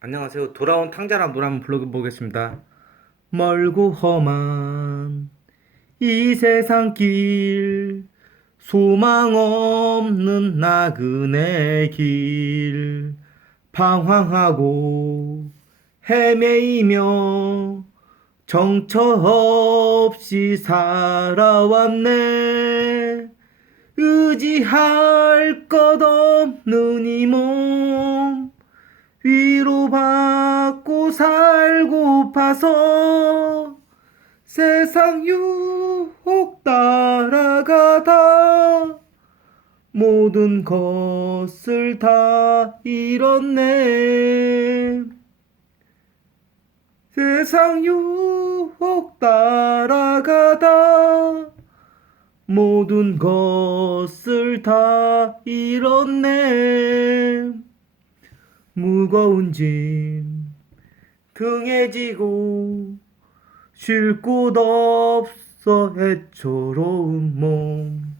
안녕하세요. 돌아온 탕자랑 노래 한번 불러보겠습니다. 멀고 험한 이 세상 길 소망 없는 나그네 길 방황하고 헤매이며 정처 없이 살아왔네 의지할 것 없는 이몸 위로받고 살고파서 세상 유혹 따라가다. 모든 것을 다 잃었네. 세상 유혹 따라가다. 모든 것을 다 잃었네 무거운 짐 등에 지고 쉴 곳 없어 애처로운 몸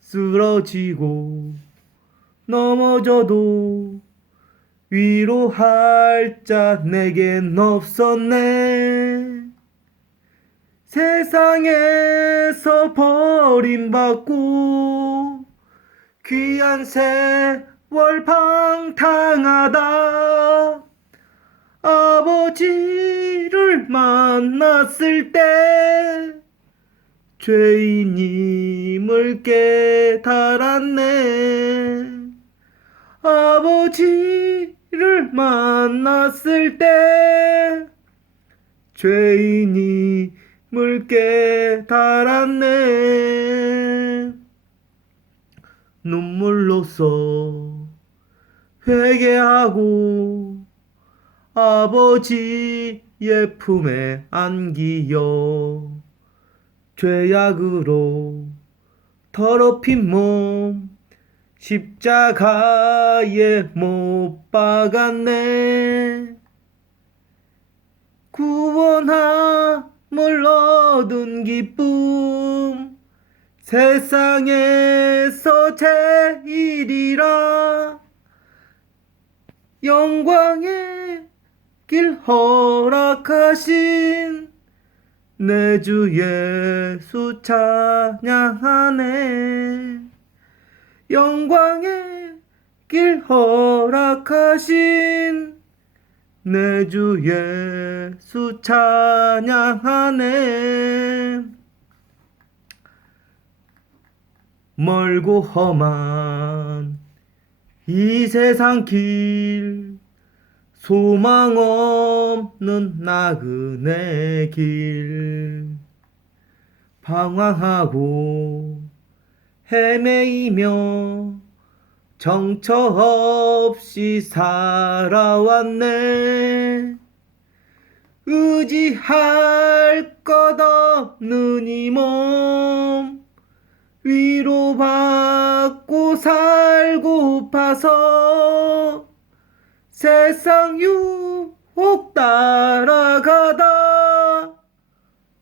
쓰러지고 넘어져도 위로할 자 내겐 없었네. 세상에서 버림받고 귀한 세 월 방탕하다. 아버지를 만났을 때 죄인임을 깨달았네. 아버지를 만났을 때 죄인임을 깨달았네. 눈물로써 회개하고 아버지의 품에 안기어 죄악으로 더럽힌 몸 십자가에 못 박았네. 구원함을 얻은 기쁨 세상에서 제일이라 영광의 길 허락하신 내 주 예수 찬양하네. 영광의 길 허락하신 내 주 예수 찬양하네. 멀고 험한 이 세상 길 소망 없는 나그네 길. 방황하고 헤매이며 정처 없이 살아왔네. 의지할 것 없는 이 몸 위로받고 살고파서 세상 유혹 따라가다.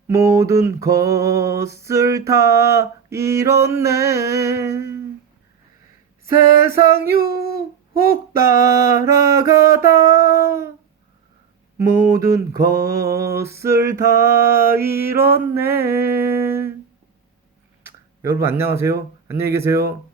모든 것을 다 잃었네. 세상 유혹 따라가다. 모든 것을 다 잃었네. 여러분 안녕하세요. 안녕히 계세요